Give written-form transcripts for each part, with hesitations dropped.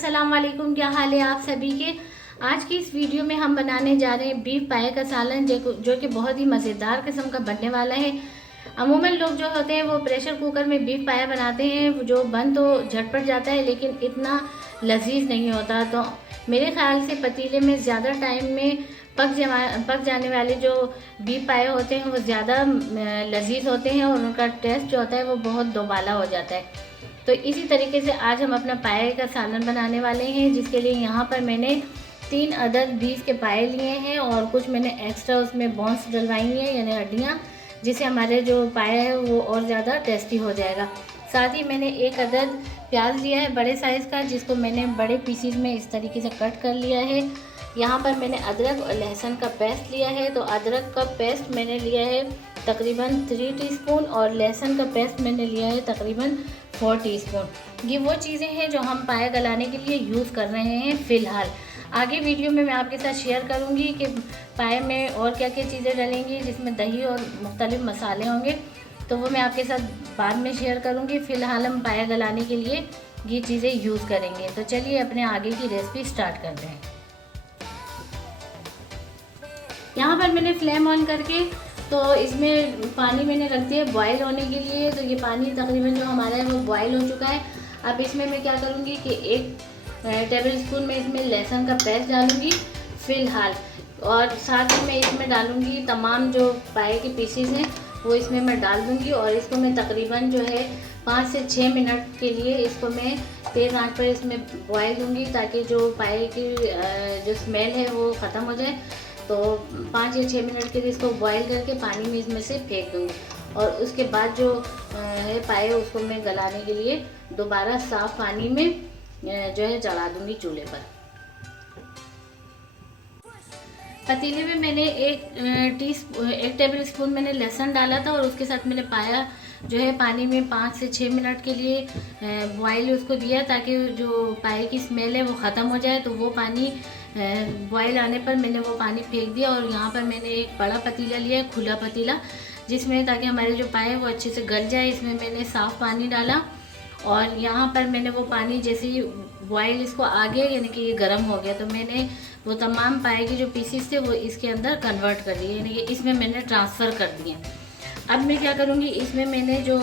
अस्सलाम वालेकुम, क्या हाल है आप सभी के। आज की इस वीडियो में हम बनाने जा रहे हैं बीफ पाए का सालन, जो कि बहुत ही मज़ेदार किस्म का बनने वाला है। अमूमन लोग जो होते हैं वो प्रेशर कुकर में बीफ पाया बनाते हैं, जो बन तो झटपट जाता है लेकिन इतना लजीज नहीं होता। तो मेरे ख्याल से पतीले में ज़्यादा टाइम में पक जाने वाले जो बीफ पाए होते हैं वो ज़्यादा लजीज होते हैं और उनका टेस्ट जो होता है वो बहुत दोबाला हो जाता है। तो इसी तरीके से आज हम अपना पाए का सालन बनाने वाले हैं, जिसके लिए यहाँ पर मैंने 3 अदद बीफ के पाए लिए हैं और कुछ मैंने एक्स्ट्रा उसमें बोन्स डलवाई हैं, यानी हड्डियाँ, जिससे हमारे जो पाया है वो और ज़्यादा टेस्टी हो जाएगा। साथ ही मैंने 1 अदद प्याज लिया है बड़े साइज़ का, जिसको मैंने बड़े पीसीज में इस तरीके से कट कर लिया है। यहाँ पर मैंने अदरक और लहसुन का पेस्ट लिया है, तो अदरक का पेस्ट मैंने लिया है तकरीबन 3 टीस्पून और लहसुन का पेस्ट मैंने लिया है तकरीबन 4 टीस्पून। ये वो चीज़ें हैं जो हम पाया गलाने के लिए यूज़ कर रहे हैं फ़िलहाल। आगे वीडियो में मैं आपके साथ शेयर करूंगी कि पाए में और क्या क्या चीज़ें डलेंगी, जिसमें दही और मुख्तलिफ़ मसाले होंगे, तो वो मैं आपके साथ बाद में शेयर करूंगी। फ़िलहाल हम पाया गलाने के लिए ये चीज़ें यूज़ करेंगे। तो चलिए अपने आगे की रेसिपी स्टार्ट करते हैं। यहाँ पर मैंने फ्लेम ऑन करके तो इसमें पानी मैंने रख दिया बॉयल होने के लिए। तो ये पानी तकरीबन जो हमारा है वो बॉयल हो चुका है। अब इसमें मैं क्या करूँगी कि 1 टेबल स्पून में इसमें लहसुन का पेस्ट डालूँगी फ़िलहाल, और साथ ही मैं इसमें डालूँगी तमाम जो पाए के पीसेस हैं वो इसमें मैं डाल दूँगी। और इसको मैं तकरीबन जो है 5 से 6 मिनट के लिए इसको मैं तेज़ आंच पर इसमें बॉयल दूँगी, ताकि जो पाए की जो स्मेल है वो ख़त्म हो जाए। तो 5 या 6 मिनट के लिए इसको बॉईल करके पानी में इसमें से फेंक दूँगी, और उसके बाद जो है पाए उसको मैं गलाने के लिए दोबारा साफ़ पानी में जो है चढ़ा दूँगी चूल्हे पर। पतीले में मैंने 1 टेबल स्पून मैंने लहसुन डाला था, और उसके साथ मैंने पाया जो है पानी में 5 से 6 मिनट के लिए बॉयल उसको दिया, ताकि जो पाए की स्मेल है वो ख़त्म हो जाए। तो वो पानी बॉयल आने पर मैंने वो पानी फेंक दिया, और यहाँ पर मैंने एक बड़ा पतीला लिया, खुला पतीला, जिसमें ताकि हमारे जो पाए वो अच्छे से गल जाए, इसमें मैंने साफ़ पानी डाला। और यहाँ पर मैंने वो पानी जैसे ही बॉयल इसको आ गया, यानी कि ये गर्म हो गया, तो मैंने वो तमाम पाए के जो पीसीस थे वो इसके अंदर कन्वर्ट कर दिए, यानी कि इसमें मैंने ट्रांसफ़र कर दिए। अब मैं क्या करूँगी, इसमें मैंने जो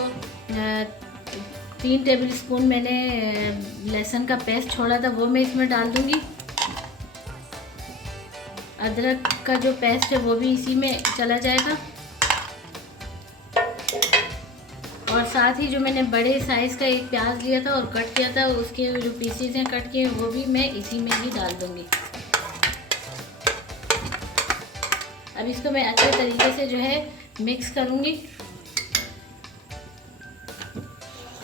3 टेबल स्पून मैंने लहसुन का पेस्ट छोड़ा था वो मैं इसमें डाल दूँगी। अदरक का जो पेस्ट है वो भी इसी में चला जाएगा, और साथ ही जो मैंने बड़े साइज़ का 1 प्याज लिया था और कट किया था, उसके जो पीसेस हैं कट किए वो भी मैं इसी में ही डाल दूँगी। अब इसको मैं अच्छे तरीके से जो है मिक्स करूँगी।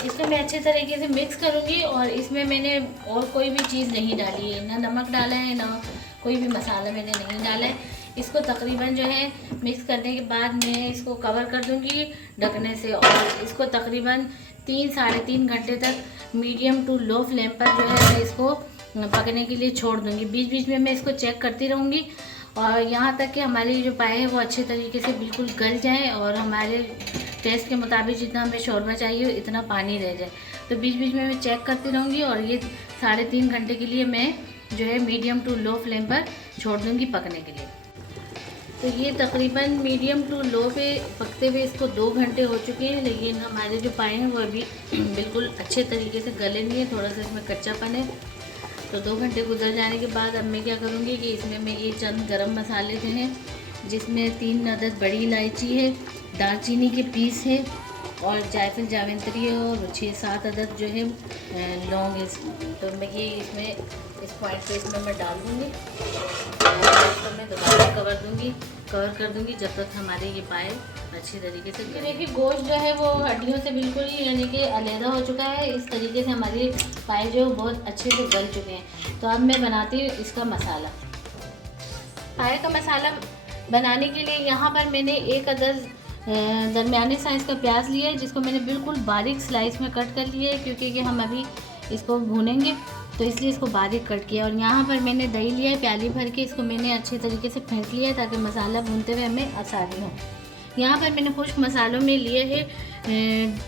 इसको मैं अच्छे तरीके से मिक्स करूँगी, और इसमें मैंने और कोई भी चीज़ नहीं डाली है, ना नमक डाला है, ना कोई भी मसाला मैंने नहीं डाला है। इसको तकरीबन जो है मिक्स करने के बाद मैं इसको कवर कर दूँगी ढकने से, और इसको तकरीबन 3-3.5 घंटे तक मीडियम टू लो फ्लेम पर जो है मैं इसको पकने के लिए छोड़ दूँगी। बीच बीच में मैं इसको चेक करती रहूँगी, और यहाँ तक कि हमारी जो पाए हैं वो अच्छे तरीके से बिल्कुल गल जाएँ, और हमारे टेस्ट के मुताबिक जितना हमें शोरबा चाहिए इतना पानी रह जाए। तो बीच बीच में मैं चेक करती रहूँगी, और ये 3.5 घंटे के लिए मैं जो है मीडियम टू लो फ्लेम पर छोड़ दूँगी पकने के लिए। तो ये तकरीबन मीडियम टू लो पे पकते हुए इसको 2 घंटे हो चुके हैं, लेकिन हमारे जो पाए हैं वो अभी बिल्कुल अच्छे तरीके से गले नहीं है, थोड़ा सा इसमें कच्चापन है। तो 2 घंटे गुजर जाने के बाद अब मैं क्या करूँगी कि इसमें मैं ये चंद गरम मसाले जो हैं, जिसमें 3 अदद बड़ी इलायची है, दालचीनी के पीस है, और जायफल जावित्री है, और 6-7 अदद जो है लौंग है। तो मैं ये इसमें इस पॉइंट पे इसमें मैं डाल दूँगी, और इसको मैं दोबारा कवर कर दूँगी जब तक हमारे ये पाए अच्छी तरीके से। देखिए गोश्त जो है वो हड्डियों से बिल्कुल ही यानी कि अलहदा हो चुका है। इस तरीके से हमारे पाए जो बहुत अच्छे से गल चुके हैं। तो अब मैं बनाती हूँ इसका मसाला। पाए का मसाला बनाने के लिए यहाँ पर मैंने 1 अदद दरमियाने साइज़ का प्याज लिया है, जिसको मैंने बिल्कुल बारीक स्लाइस में कट कर लिया है, क्योंकि हम अभी इसको भूनेंगे तो इसलिए इसको बारीक कट किया। और यहाँ पर मैंने दही लिया है प्याली भर के, इसको मैंने अच्छे तरीके से फेंट लिया है ताकि मसाला भूनते हुए हमें आसानी हो। यहाँ पर मैंने खुश्क मसालों में लिए है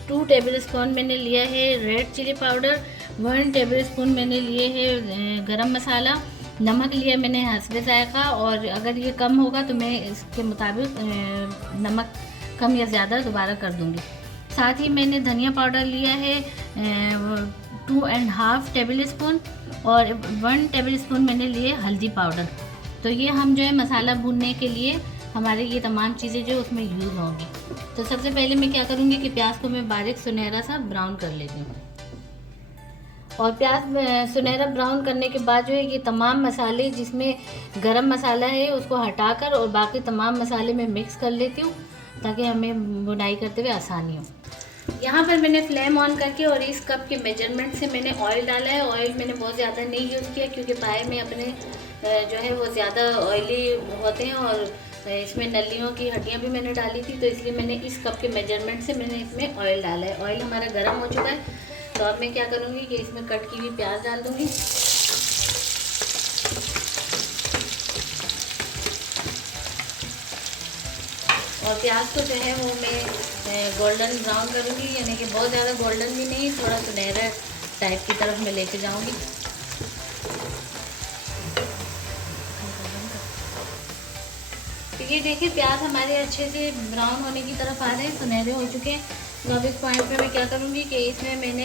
2 टेबल स्पून मैंने लिया है red chilli powder, 1 tablespoon मैंने लिए है गरम मसाला। नमक लिया मैंने हस्बे ज़ायक़ा, और अगर ये कम होगा तो मैं इसके मुताबिक नमक कम या ज़्यादा दोबारा कर दूँगी। साथ ही मैंने धनिया पाउडर लिया है 2.5 टेबल स्पून, और 1 टेबल स्पून मैंने लिए हल्दी पाउडर। तो ये हम जो है मसाला भूनने के लिए हमारे ये तमाम चीज़ें जो उसमें यूज़ होंगी। तो सबसे पहले मैं क्या करूँगी कि प्याज को मैं बारीक सुनहरा सा ब्राउन कर लेती हूँ। और प्याज सुनहरा ब्राउन करने के बाद जो है ये तमाम मसाले जिसमें गरम मसाला है उसको हटाकर और बाकी तमाम मसाले मैं मिक्स कर लेती हूँ, ताकि हमें बुनाई करते हुए आसानी हो। यहाँ पर मैंने फ्लेम ऑन करके और इस कप के मेजरमेंट से मैंने ऑयल डाला है। ऑयल मैंने बहुत ज़्यादा नहीं यूज़ किया, क्योंकि पाए में अपने जो है वो ज़्यादा ऑयली होते हैं, और इसमें नलियों की हड्डियाँ भी मैंने डाली थी, तो इसलिए मैंने इस कप के मेजरमेंट से मैंने इसमें ऑयल डाला है। ऑयल हमारा गर्म हो चुका है, तो अब मैं क्या करूँगी कि इसमें कट की हुई प्याज डाल दूँगी। और प्याज को जो है वो मैं गोल्डन ब्राउन करूँगी, यानी कि बहुत ज़्यादा गोल्डन भी नहीं, थोड़ा सुनहरा टाइप की तरफ मैं लेके जाऊँगी। तो ये देखिए प्याज हमारे अच्छे से ब्राउन होने की तरफ आ रहे हैं, सुनहरे हो चुके हैं। तो अब इस पॉइंट पे मैं क्या करूँगी कि इसमें मैंने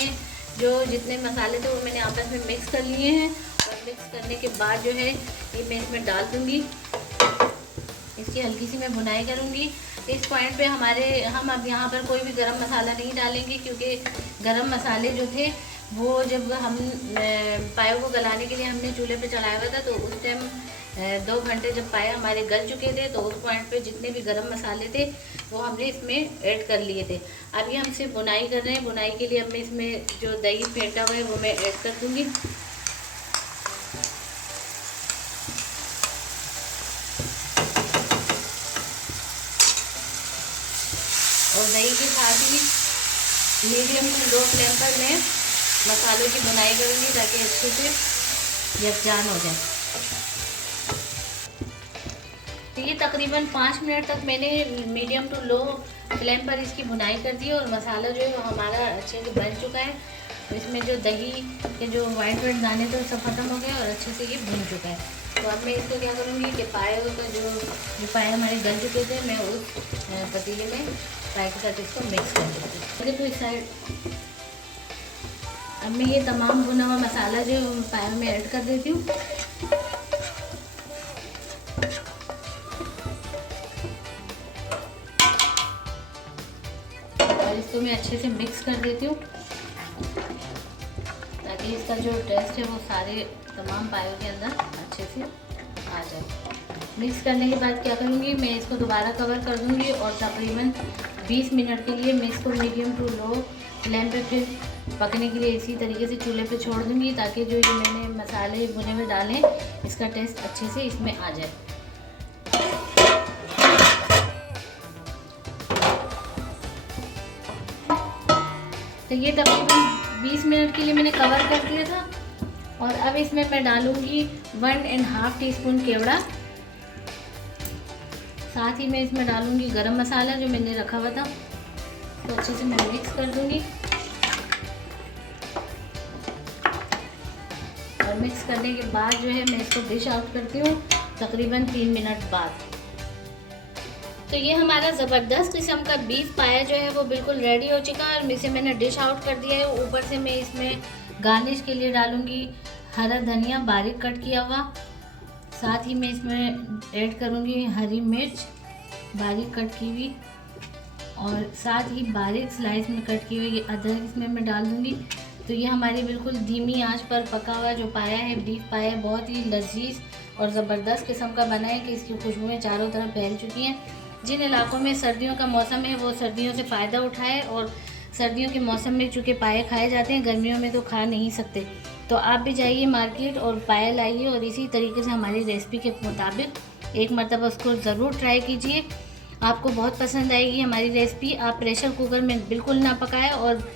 जो जितने मसाले थे वो मैंने आपस में मिक्स कर लिए हैं, और मिक्स करने के बाद जो है ये मैं इसमें डाल दूँगी। इसकी हल्की सी मैं भुनाई करूँगी। इस पॉइंट पे हम अब यहाँ पर कोई भी गरम मसाला नहीं डालेंगे, क्योंकि गरम मसाले जो थे वो जब हम पायों को गलाने के लिए हमने चूल्हे पे चलाया हुआ था, तो उस टाइम 2 घंटे जब पाए हमारे गल चुके थे, तो उस पॉइंट पे जितने भी गरम मसाले थे वो हमने इसमें ऐड कर लिए थे। अभी हम सिर्फ बुनाई कर रहे हैं। बुनाई के लिए अब मैं इसमें जो दही फेंटा हुआ है वो मैं ऐड कर दूँगी। और दही के साथ ही मीडियम टू लो फ्लेम पर मैं मसालों की बुनाई करूँगी, ताकि अच्छे से यकजान हो जाए। तो ये तकरीबन 5 मिनट तक मैंने मीडियम टू लो फ्लेम पर इसकी बुनाई कर दी, और मसाला जो है वो हमारा अच्छे से बन चुका है। तो इसमें जो दही के जो वाइट दाने थे सब खत्म हो गए और अच्छे से ये भून चुका है। तो अब मैं इसको क्या करूँगी कि पाए का जो पाए हमारे गल चुके थे, मैं उस पतीले में पाए के साथ इसको मिक्स कर देती हूँ। तो इस साइड अब मैं ये तमाम भुना हुआ मसाला जो पाए में ऐड कर देती हूँ। और इसको मैं अच्छे से मिक्स कर देती हूँ, ताकि इसका जो टेस्ट है वो सारे तमाम पायों के अंदर अच्छे से आ जाए। मिक्स करने के बाद क्या करूँगी, मैं इसको दोबारा कवर कर दूँगी, और तकरीबन 20 मिनट के लिए मैं इसको मीडियम टू लो फ्लेम पे फिर पकने के लिए इसी तरीके से चूल्हे पे छोड़ दूँगी, ताकि जो ये मैंने मसाले भुने हुए डाले इसका टेस्ट अच्छे से इसमें आ जाए। तो ये तकरीबन 20 मिनट के लिए मैंने कवर कर दिया था। और अब इसमें मैं डालूँगी 1.5 टीस्पून केवड़ा। साथ ही मैं इसमें डालूँगी गरम मसाला जो मैंने रखा हुआ था। तो अच्छे से मैं मिक्स कर दूँगी, और मिक्स करने के बाद जो है मैं इसको डिश आउट करती हूँ तकरीबन 3 मिनट बाद। तो ये हमारा ज़बरदस्त किस्म का बीफ पाया जो है वो बिल्कुल रेडी हो चुका है, और इसे मैंने डिश आउट कर दिया है। ऊपर से मैं इसमें गार्निश के लिए डालूँगी हरा धनिया बारीक कट किया हुआ। साथ ही मैं इसमें ऐड करूँगी हरी मिर्च बारीक कट की हुई, और साथ ही बारीक स्लाइस में कट की हुई अदरक इसमें मैं डाल दूँगी। तो ये हमारी बिल्कुल धीमी आंच पर पका हुआ जो पाया है, बीफ पाया है, बहुत ही लजीज और ज़बरदस्त किस्म का बना है कि इसकी खुशबुएँ चारों तरफ फैल चुकी हैं। जिन इलाकों में सर्दियों का मौसम है वो सर्दियों से फ़ायदा उठाए, और सर्दियों के मौसम में चूँकि पाए खाए जाते हैं, गर्मियों में तो खा नहीं सकते। तो आप भी जाइए मार्केट और पाया लाइए, और इसी तरीके से हमारी रेसिपी के मुताबिक एक मरतबा उसको ज़रूर ट्राई कीजिए। आपको बहुत पसंद आएगी हमारी रेसिपी। आप प्रेशर कुकर में बिल्कुल ना पकाएं, और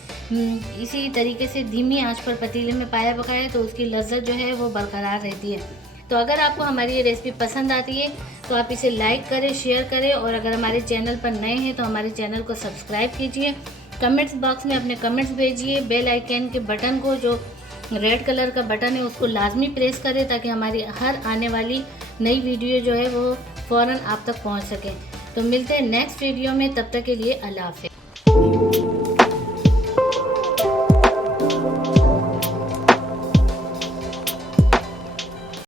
इसी तरीके से धीमी आंच पर पतीले में पाया पकाएं, तो उसकी लज्जत जो है वो बरकरार रहती है। तो अगर आपको हमारी ये रेसिपी पसंद आती है तो आप इसे लाइक करें, शेयर करें, और अगर हमारे चैनल पर नए हैं तो हमारे चैनल को सब्सक्राइब कीजिए। कमेंट्स बॉक्स में अपने कमेंट्स भेजिए। बेल आइकन के बटन को जो रेड कलर का बटन है उसको लाजमी प्रेस करें ताकि हमारी हर आने वाली नई वीडियो जो है वो फ़ौरन आप तक पहुंच सके। तो मिलते हैं नेक्स्ट वीडियो में, तब तक के लिए अल्लाह हाफ़िज़।